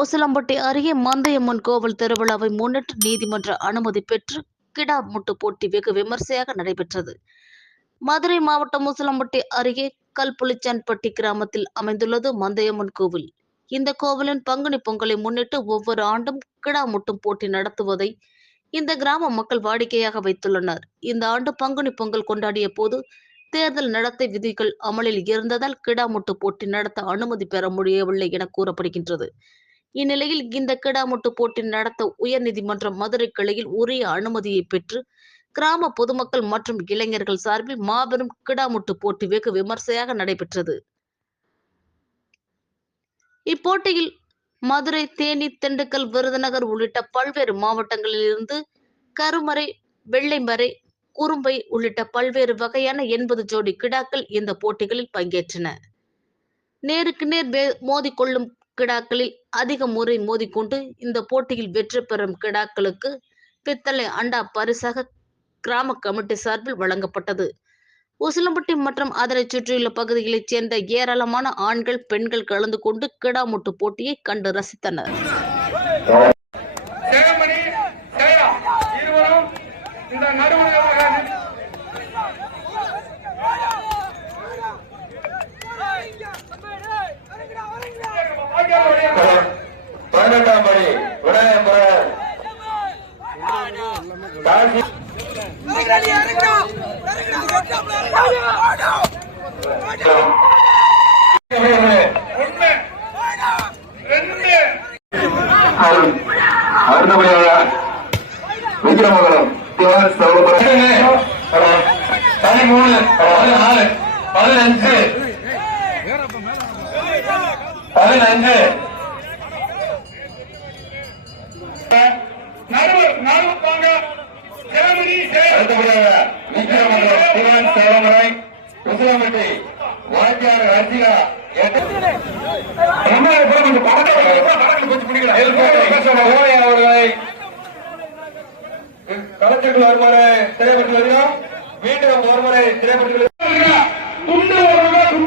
உசிலம்பட்டி அருகே மந்தையம்மன் கோவில் திருவிழாவை முன்னிட்டு நீதிமன்ற அனுமதி பெற்று கிடா முட்டு போட்டி வெகு விமர்சையாக நடைபெற்றது. மதுரை மாவட்டம் உசிலம்பட்டி அருகே கல்புளிச்சான்பட்டி கிராமத்தில் அமைந்துள்ளது மந்தையம்மன் கோவில். இந்த கோவிலின் பங்குனி பொங்கலை முன்னிட்டு ஒவ்வொரு ஆண்டும் கிடா முட்டும் போட்டி நடத்துவதை இந்த கிராம மக்கள் வாடிக்கையாக வைத்துள்ளனர். இந்த ஆண்டு பங்குனி பொங்கல் கொண்டாடிய போது தேர்தல் நடத்தை விதிகள் அமலில் இருந்ததால் கிடா முட்டு போட்டி நடத்த அனுமதி பெற முடியவில்லை என கூறப்படுகின்றது. இந்நிலையில் இந்த கிடாமுட்டு போட்டி நடத்த உயர்நீதிமன்றம் மதுரை கிளையில் உரிய அனுமதியை பெற்று கிராம பொதுமக்கள் மற்றும் இளைஞர்கள் சார்பில் மாபெரும் கிடாமுட்டு போட்டி வெகு விமர்சையாக நடைபெற்றது. இப்போட்டியில் மதுரை, தேனி, திண்டுக்கல், விருதுநகர் உள்ளிட்ட பல்வேறு மாவட்டங்களில் இருந்து கருமறை, வெள்ளைமறை, குறும்பை உள்ளிட்ட பல்வேறு வகையான 80 ஜோடி கிடாக்கள் இந்த போட்டிகளில் பங்கேற்றன. நேருக்கு நேர் மோதிக்கொள்ளும் கிடாக்களில் அதிக முறை மோதிக்கொண்டு இந்த போட்டியில் வெற்றி பெறும் கிடாக்களுக்கு பித்தளை அண்டா பரிசாக கிராம கமிட்டி சார்பில் வழங்கப்பட்டது. உசிலம்பட்டி மற்றும் அதனை சுற்றியுள்ள பகுதிகளைச் சேர்ந்த ஏராளமான ஆண்கள், பெண்கள் கலந்து கொண்டு கிடாமுட்டு போட்டியை கண்டு ரசித்தனர். பதினெட்டாம் படி விநாயகபுரம் விக்ரமங்கலம் 13 14 15 கலெக்டர்கள் வருமாறு திரைப்பட்டு மீண்டும் ஒருமுறை திரைப்பட்டு துண்டு வருமாறு